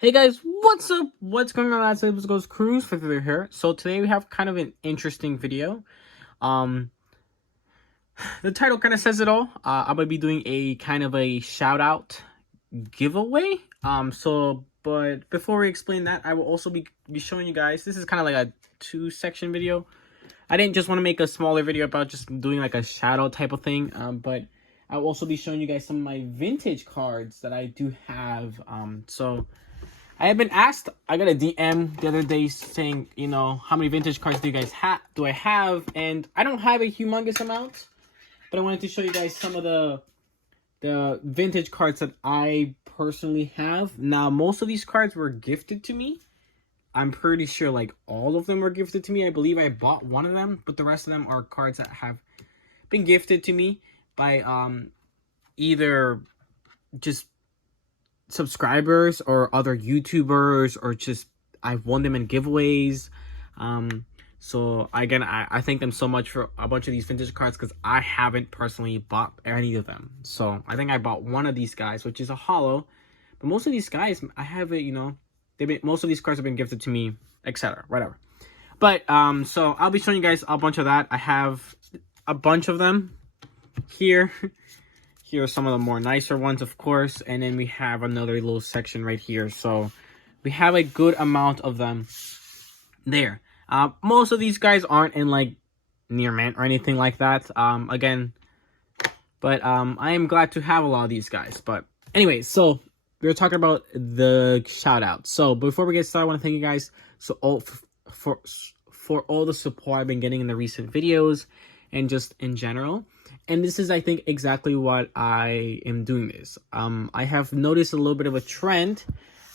Hey guys, what's up? What's going on? That's it goes Cruise for through here. So today we have kind of an interesting video. Um, the title kind of says it all. I'm gonna be doing a kind of a shout out giveaway. But before we explain that, I will also be showing you guys. This is kind of like a 2-section video. I didn't just want to make a smaller video about just doing like a shout out type of thing. But I will also be showing you guys some of my vintage cards that I do have. So I have been asked, I got a DM the other day saying, how many vintage cards do you guys do I have? And I don't have a humongous amount, but I wanted to show you guys some of the vintage cards that I personally have. Now, most of these cards were gifted to me. I'm pretty sure like all of them were gifted to me. I believe I bought one of them, but the rest of them are cards that have been gifted to me by either just subscribers or other YouTubers, or just I've won them in giveaways. So again, I thank them so much for a bunch of these vintage cards, because I haven't personally bought any of them. So I think I bought one of these guys, which is a holo, but most of these guys I have it, most of these cards have been gifted to me, etc., whatever. But so I'll be showing you guys a bunch of that. I have a bunch of them here. Here are some of the more nicer ones, of course. And then we have another little section right here. So we have a good amount of them there. Most of these guys aren't in like near mint or anything like that. Again, but I am glad to have a lot of these guys. But anyway, so we're talking about the shout out. So before we get started, I want to thank you guys for all the support I've been getting in the recent videos and just in general. And this is, I think, exactly what I am doing this. I have noticed a little bit of a trend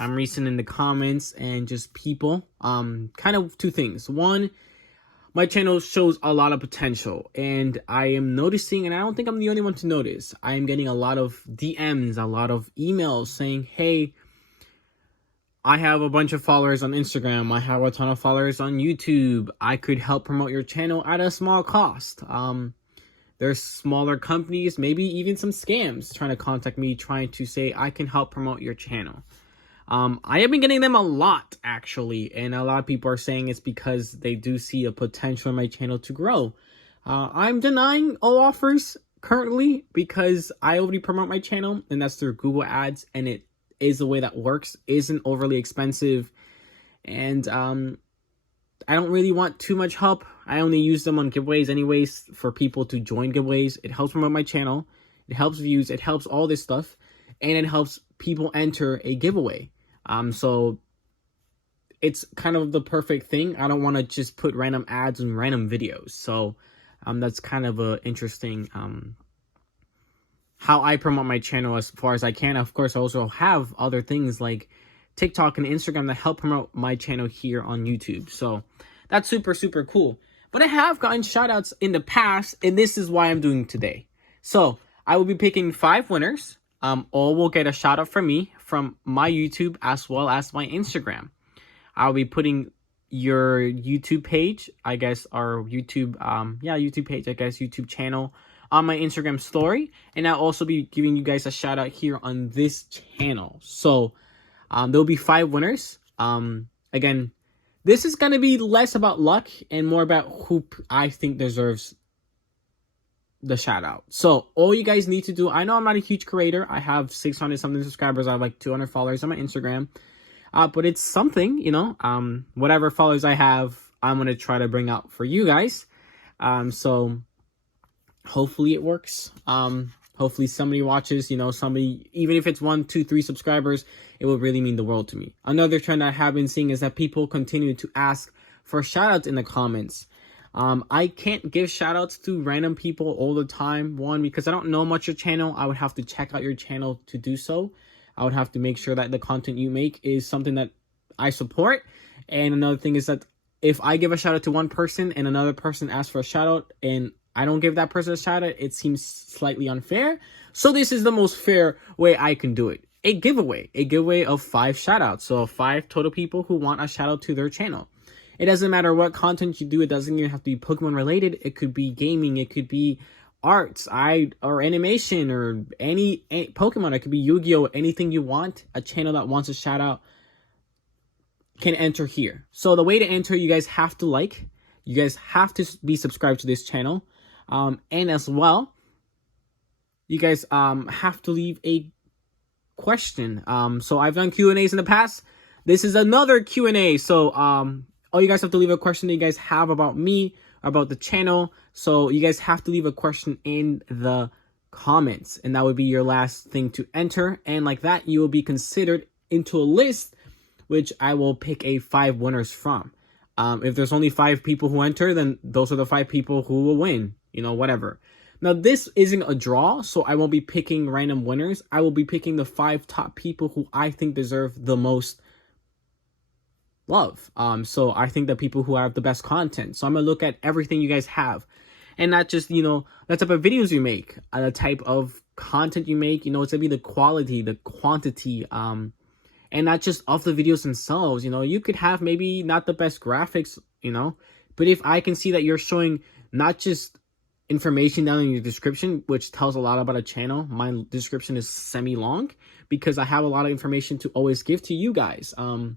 recent in the comments and just people. Kind of two things. One, my channel shows a lot of potential, and I am noticing, and I don't think I'm the only one to notice, I am getting a lot of DMs, a lot of emails saying, hey, I have a bunch of followers on Instagram. I have a ton of followers on YouTube. I could help promote your channel at a small cost. There's smaller companies, maybe even some scams trying to contact me, trying to say, I can help promote your channel. I have been getting them a lot, actually. And a lot of people are saying it's because they do see a potential in my channel to grow. I'm denying all offers currently because I already promote my channel, and that's through Google Ads. And it is the way that works, isn't overly expensive. And I don't really want too much help. I only use them on giveaways anyways for people to join giveaways. It helps promote my channel. It helps views. It helps all this stuff. And it helps people enter a giveaway. So it's kind of the perfect thing. I don't want to just put random ads and random videos. So that's kind of a interesting how I promote my channel as far as I can. Of course, I also have other things like TikTok and Instagram that help promote my channel here on YouTube. So that's super, super cool. But I have gotten shout outs in the past, and this is why I'm doing today. So I will be picking 5 winners. All will get a shout out from me, from my YouTube as well as my Instagram. I'll be putting your YouTube page, I guess, our YouTube, YouTube page, I guess, YouTube channel on my Instagram story. And I'll also be giving you guys a shout out here on this channel. So there'll be 5 winners. Again, this is going to be less about luck and more about who I think deserves the shout out. So all you guys need to do, I know I'm not a huge creator. I have 600 something subscribers. I have like 200 followers on my Instagram. But it's something, whatever followers I have, I'm going to try to bring out for you guys. So hopefully it works. Hopefully somebody watches, somebody, even if it's 1, 2, 3 subscribers, it will really mean the world to me. Another trend I have been seeing is that people continue to ask for shout outs in the comments. I can't give shout outs to random people all the time. One, because I don't know much your channel. I would have to check out your channel to do so. I would have to make sure that the content you make is something that I support. And another thing is that if I give a shout out to one person and another person asks for a shout out and I don't give that person a shout out, it seems slightly unfair. So this is the most fair way I can do it. A giveaway of 5 shout outs. So 5 total people who want a shout out to their channel. It doesn't matter what content you do. It doesn't even have to be Pokemon related. It could be gaming. It could be arts, or animation, or any Pokemon. It could be Yu-Gi-Oh! Anything you want. A channel that wants a shout out, can enter here. So the way to enter, you guys have to like, you guys have to be subscribed to this channel, and as well, you guys have to leave a question. So I've done Q&As in the past. This is another Q&A. So all you guys have to leave a question that you guys have about me, about the channel. So you guys have to leave a question in the comments, and that would be your last thing to enter. And like that, you will be considered into a list, which I will pick 5 winners from. If there's only 5 people who enter, then those are the 5 people who will win, you know, whatever. Now, this isn't a draw, so I won't be picking random winners. I will be picking the 5 top people who I think deserve the most love. So I think the people who have the best content. So I'm going to look at everything you guys have, and not just, you know, the type of videos you make, the type of content you make. You know, it's going to be the quality, the quantity, and not just of the videos themselves. You know, you could have maybe not the best graphics, you know, but if I can see that you're showing not just information down in your description, which tells a lot about a channel. My description is semi-long because I have a lot of information to always give to you guys. Of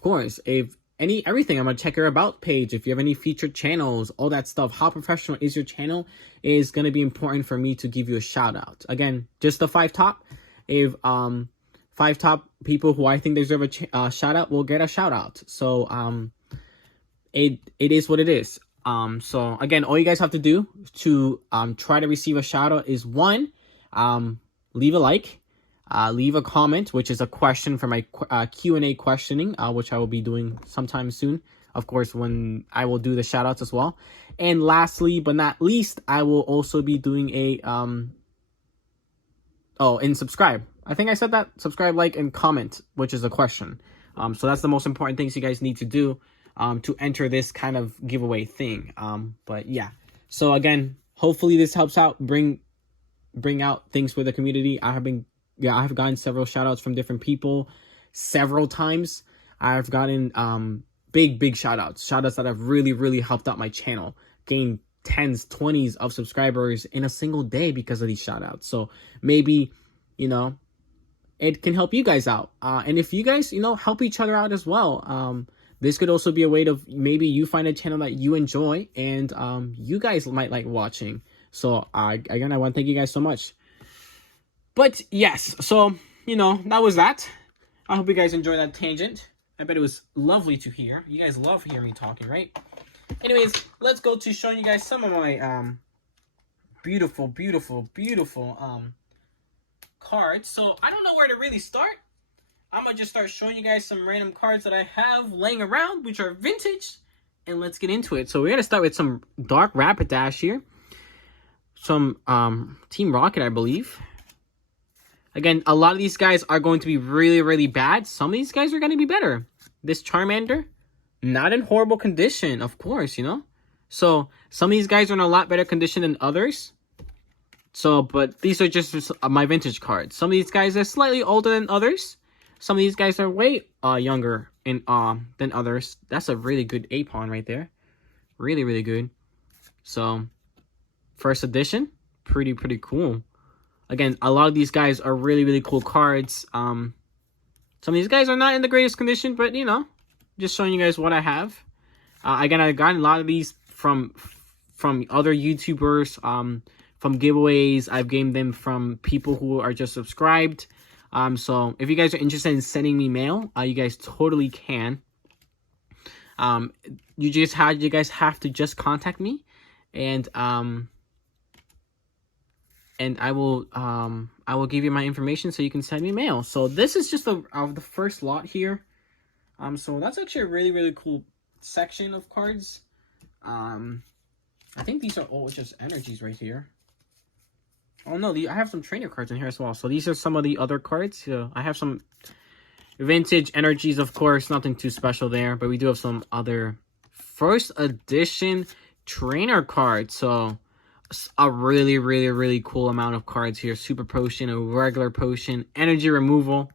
course, if everything, I'm gonna check your about page. If you have any featured channels, all that stuff, how professional is your channel, is gonna be important for me to give you a shout out. Again, just the 5 top. If 5 top people who I think deserve a shout out will get a shout out. So it is what it is. So again, all you guys have to do to try to receive a shout out is 1, leave a like, leave a comment, which is a question for my Q&A questioning, which I will be doing sometime soon. Of course, when I will do the shout outs as well. And lastly, but not least, I will also be doing a, and subscribe. I think I said that. Subscribe, like, and comment, which is a question. So that's the most important things you guys need to do to enter this kind of giveaway thing. But yeah, so again, hopefully this helps out, bring out things for the community. I have gotten several shout outs from different people several times. I've gotten big shout outs that have really helped out my channel, gained 10s, 20s of subscribers in a single day because of these shout outs. So maybe, you know, it can help you guys out. And if you guys, you know, help each other out as well, this could also be a way to maybe you find a channel that you enjoy and you guys might like watching. So again, I want to thank you guys so much. But yes, so, you know, that was that. I hope you guys enjoyed that tangent. I bet it was lovely to hear. You guys love hearing me talking, right? Anyways, let's go to showing you guys some of my beautiful cards. So I don't know where to really start. I'm gonna just start showing you guys some random cards that I have laying around, which are vintage, and let's get into it. So we're gonna start with some Dark Rapidash here, some Team Rocket, I believe. Again, a lot of these guys are going to be really bad. Some of these guys are gonna be better. This Charmander, not in horrible condition, of course, you know. So some of these guys are in a lot better condition than others. So, but these are just my vintage cards. Some of these guys are slightly older than others. Some of these guys are way younger than others. That's a really good Apon right there. Really good. So, first edition, pretty cool. Again, a lot of these guys are really cool cards. Some of these guys are not in the greatest condition, but you know, just showing you guys what I have. Again, I got a lot of these from other YouTubers, from giveaways. I've gained them from people who are just subscribed. So if you guys are interested in sending me mail, you guys totally can. You guys have to just contact me, and I will give you my information so you can send me mail. So this is just the first lot here. So that's actually a really cool section of cards. I think these are all just energies right here. Oh no, I have some trainer cards in here as well. So these are some of the other cards. So I have some vintage energies, of course, nothing too special there, but we do have some other first edition trainer cards. So a really cool amount of cards here. Super Potion, a regular potion, energy removal.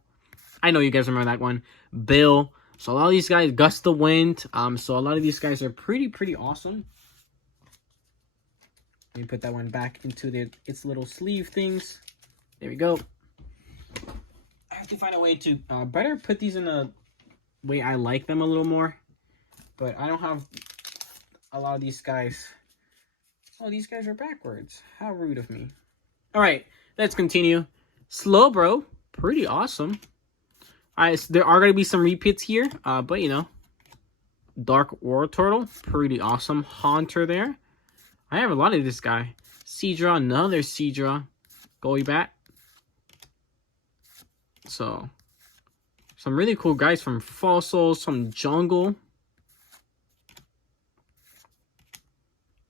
I know you guys remember that one. Bill. So a lot of these guys, Gust of Wind. So a lot of these guys are pretty awesome. Let me put that one back into its little sleeve things. There we go. I have to find a way to better put these in a way I like them a little more. But I don't have a lot of these guys. Oh, these guys are backwards. How rude of me. Alright, let's continue. Slowbro, pretty awesome. Alright, so there are going to be some repeats here. But, you know. Dark War Turtle, pretty awesome. Haunter there. I have a lot of this guy. Seadra, another Seadra. Golbat. So, some really cool guys from Fossil, some Jungle.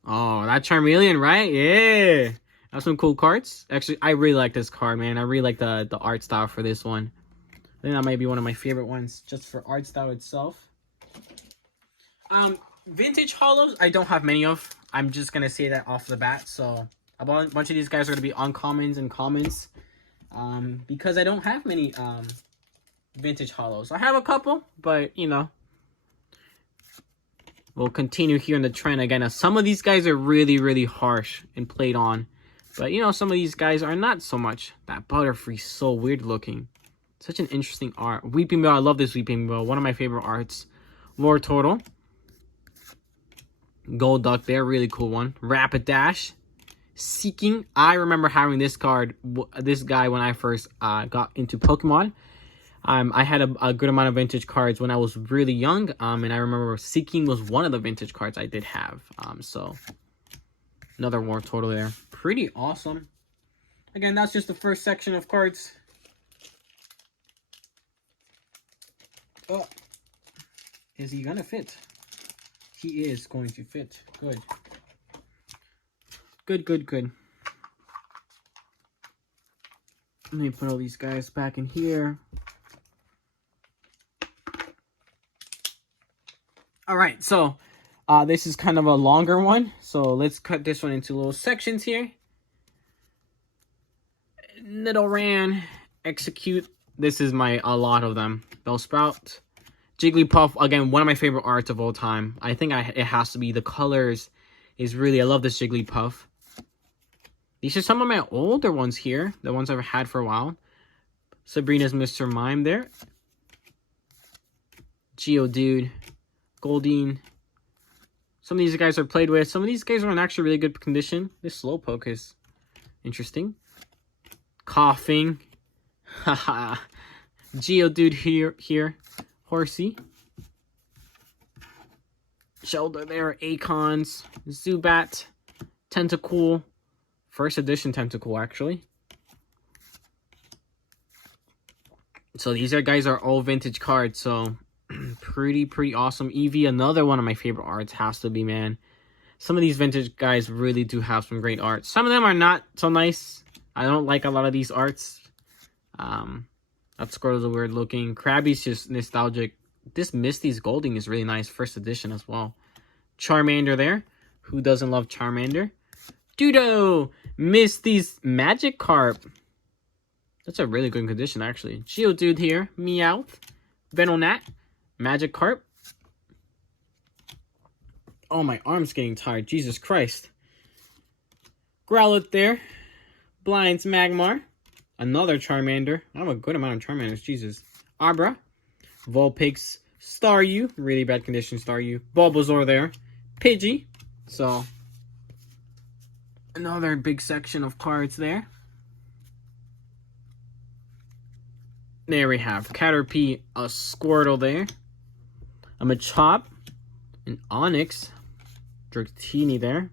Oh, that Charmeleon, right? Yeah. That's some cool cards. Actually, I really like this card, man. I really like the art style for this one. I think that might be one of my favorite ones just for art style itself. Vintage Hollows, I don't have many of. I'm just going to say that off the bat. So, a bunch of these guys are going to be uncommons and commons. Because I don't have many vintage hollows. I have a couple, but you know, we'll continue here in the trend again. Now, some of these guys are really harsh and played on, but you know, some of these guys are not so much. That Butterfree, so weird looking. Such an interesting art. Weeping Bell, I love this Weeping Bell. One of my favorite arts. Lord Turtle. Gold Duck there, really cool one. Rapid Dash. Seeking, I remember having this card, this guy, when I first got into Pokemon. I had a good amount of vintage cards when I was really young, and I remember Seeking was one of the vintage cards I did have. So, another War Turtle there. Pretty awesome. Again, that's just the first section of cards. Oh, is he gonna fit? He is going to fit. Good. Good. Let me put all these guys back in here. Alright, so this is kind of a longer one. So let's cut this one into little sections here. Nidoran, Execute. This is a lot of them. Bellsprout. Jigglypuff, again, one of my favorite arts of all time. I think it has to be. The colors is really, I love this Jigglypuff. These are some of my older ones here. The ones I've had for a while. Sabrina's Mr. Mime there. Geodude. Goldeen. Some of these guys are played with. Some of these guys are in actually really good condition. This Slowpoke is interesting. Coughing. Haha. Geodude here. Horsey. Shoulder there. Acons. Zubat. Tentacool. First edition Tentacool, actually. So these guys are all vintage cards, so pretty awesome. Eevee, another one of my favorite arts, has to be, man. Some of these vintage guys really do have some great art. Some of them are not so nice. I don't like a lot of these arts. That Squirtle's a weird looking. Krabby's just nostalgic. This Misty's Golding is really nice. First edition as well. Charmander there. Who doesn't love Charmander? Dudo! Misty's Magikarp. That's a really good condition, actually. Geodude here. Meowth. Venonat. Magikarp. Oh, my arm's getting tired. Jesus Christ. Growlithe there. Blind's Magmar. Another Charmander. I have a good amount of Charmanders. Jesus. Abra. Vulpix. Staryu. Really bad condition, Staryu. Bulbasaur there. Pidgey. So, another big section of cards there. There we have Caterpie, a Squirtle there. A Machop. An Onix. Dratini there.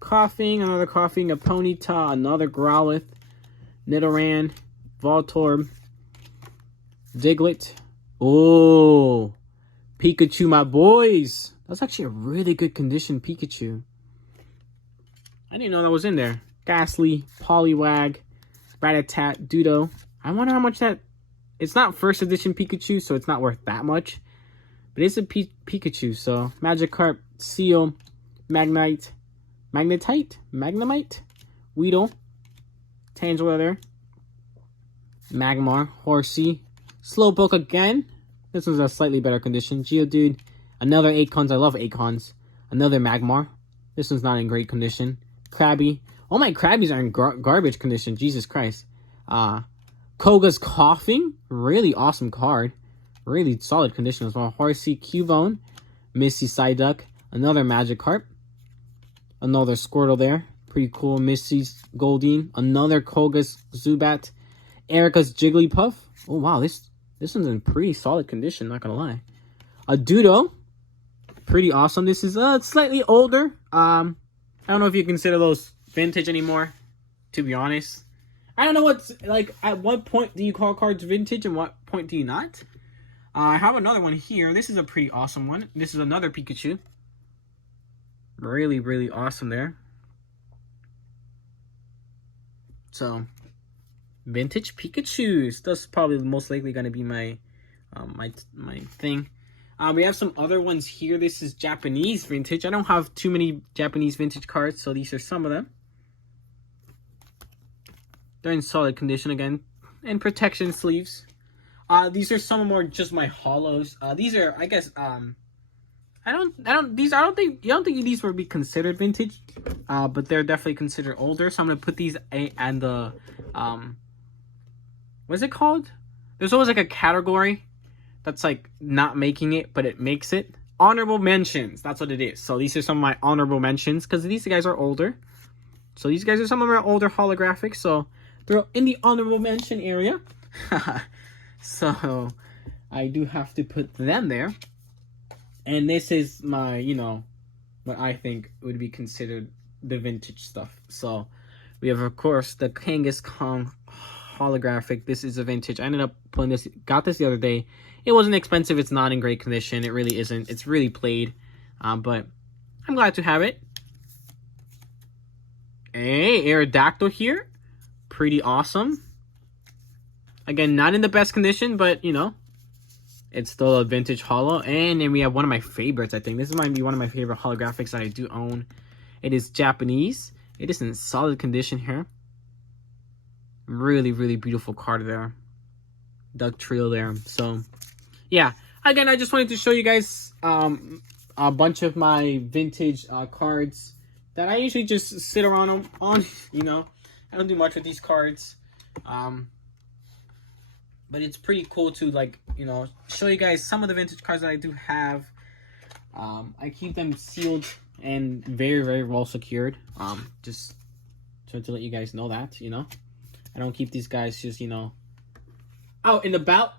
Coughing, another Coughing. A Ponyta, another Growlithe. Nidoran. Voltorb. Diglett. Oh, Pikachu, my boys. That's actually a really good condition Pikachu. I didn't know that was in there. Ghastly, Poliwag, Rattata, Dudo. I wonder how much that... It's not first edition Pikachu, so it's not worth that much. But it's a Pikachu, so... Magikarp, Seal, Magnemite, Weedle, Tangela there. Magmar, Horsey, Slowpoke again. This one's a slightly better condition. Geodude, another Acons. I love Acons. Another Magmar. This one's not in great condition. Krabby. All my Krabbies are in garbage condition. Jesus Christ. Koga's Coughing. Really awesome card. Really solid condition as well. Horsey, Cubone, Misty Psyduck, another Magikarp, another Squirtle there. Pretty cool. Misty's Goldeen, another Koga's Zubat, Erica's Jigglypuff. Oh wow, this one's in pretty solid condition, not gonna lie. A Dudo, pretty awesome. This is slightly older. I don't know if you consider those vintage anymore, to be honest. I don't know what's like, at what point do you call cards vintage and what point do you not? I have another one here. This is a pretty awesome one. This is another Pikachu. Really, really awesome there. So, vintage Pikachus. That's probably most likely going to be my my thing. We have some other ones here. This is Japanese vintage. I don't have too many Japanese vintage cards, so these are some of them. They're in solid condition again, and protection sleeves. These are some more just my hollows. These are, I guess, I don't think these would be considered vintage, but they're definitely considered older. So I'm gonna put these and the what's it called? There's always like a category that's like not making it, but it makes it. Honorable mentions. That's what it is. So these are some of my honorable mentions because these guys are older. So these guys are some of my older holographics. So they're in the honorable mention area. So I do have to put them there. And this is my, you know, what I think would be considered the vintage stuff. So we have, of course, the Kangaskhan holographic. This is a vintage. I ended up putting this, got this the other day. It wasn't expensive. It's not in great condition. It really isn't. It's really played. But I'm glad to have it. Hey, Aerodactyl here. Pretty awesome. Again, not in the best condition, but, you know, it's still a vintage holo. And then we have one of my favorites, I think. This might be one of my favorite holographics that I do own. It is Japanese. It is in solid condition here. Really, really beautiful card there. Duck Trio there. So, yeah. Again, I just wanted to show you guys a bunch of my vintage cards that I usually just sit around on, you know. I don't do much with these cards. But it's pretty cool to, like, you know, show you guys some of the vintage cards that I do have. I keep them sealed and very, very well secured. Just to let you guys know that, you know. I don't keep these guys just, you know, out and about.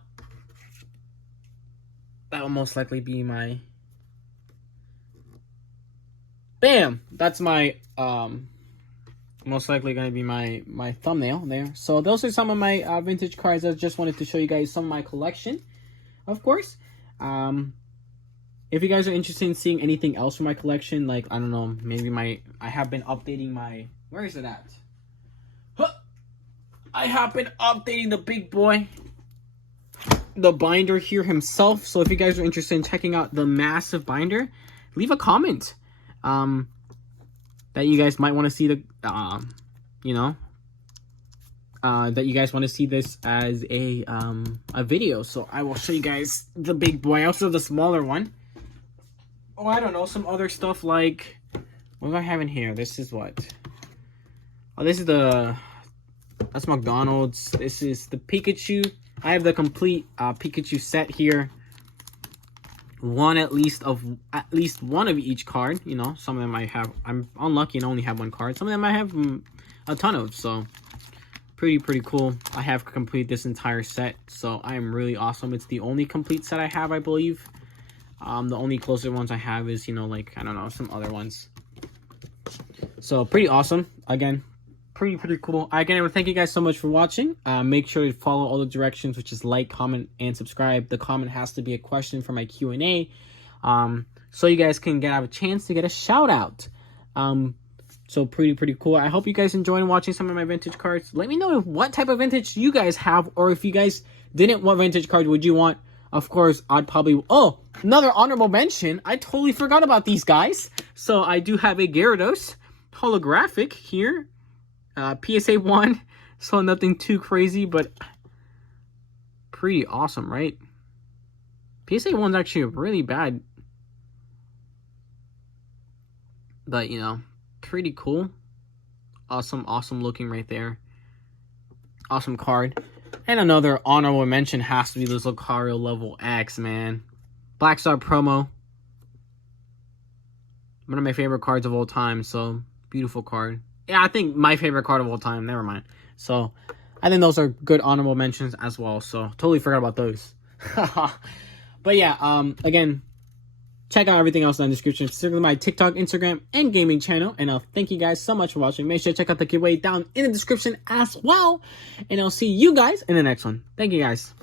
That will most likely be my... Bam! That's my, most likely going to be my thumbnail there. So those are some of my vintage cards. I just wanted to show you guys some of my collection, of course. If you guys are interested in seeing anything else from my collection, like, I don't know, maybe I have been updating my... Where is it at? Huh! I have been updating the big boy, the binder here himself. So if you guys are interested in checking out the massive binder, leave a comment. That you guys might want to see the, you know, that you guys want to see this as a video. So I will show you guys the big boy. I also have the smaller one. Oh, I don't know, some other stuff like, what do I have in here? This is what? Oh, this is that's McDonald's. This is the Pikachu. I have the complete Pikachu set here. At least one of each card, you know. Some of them I have, I'm unlucky and only have one card. Some of them I have a ton of, so pretty cool. I have complete this entire set, so I am really awesome. It's the only complete set I have, I believe. The only closer ones I have is, you know, like, I don't know, some other ones. So pretty awesome. Again, pretty cool. Again, I want to thank you guys so much for watching. Make sure to follow all the directions, which is like, comment, and subscribe. The comment has to be a question for my Q&A, so you guys can have a chance to get a shout out. So pretty cool. I hope you guys enjoyed watching some of my vintage cards. Let me know what type of vintage you guys have, or if you guys didn't, what vintage card would you want? Of course, I'd probably... Oh, another honorable mention. I totally forgot about these guys. So I do have a Gyarados holographic here. PSA 1, so nothing too crazy, but pretty awesome, right? PSA 1's actually really bad, but, you know, pretty cool. Awesome looking right there. Awesome card. And another honorable mention has to be this Lucario level X, man. Black Star promo. One of my favorite cards of all time, so beautiful card. Yeah, I think my favorite card of all time. Never mind. So, I think those are good honorable mentions as well. So, totally forgot about those. But yeah, again, check out everything else in the description, specifically my TikTok, Instagram, and gaming channel. And I'll thank you guys so much for watching. Make sure to check out the giveaway down in the description as well. And I'll see you guys in the next one. Thank you guys.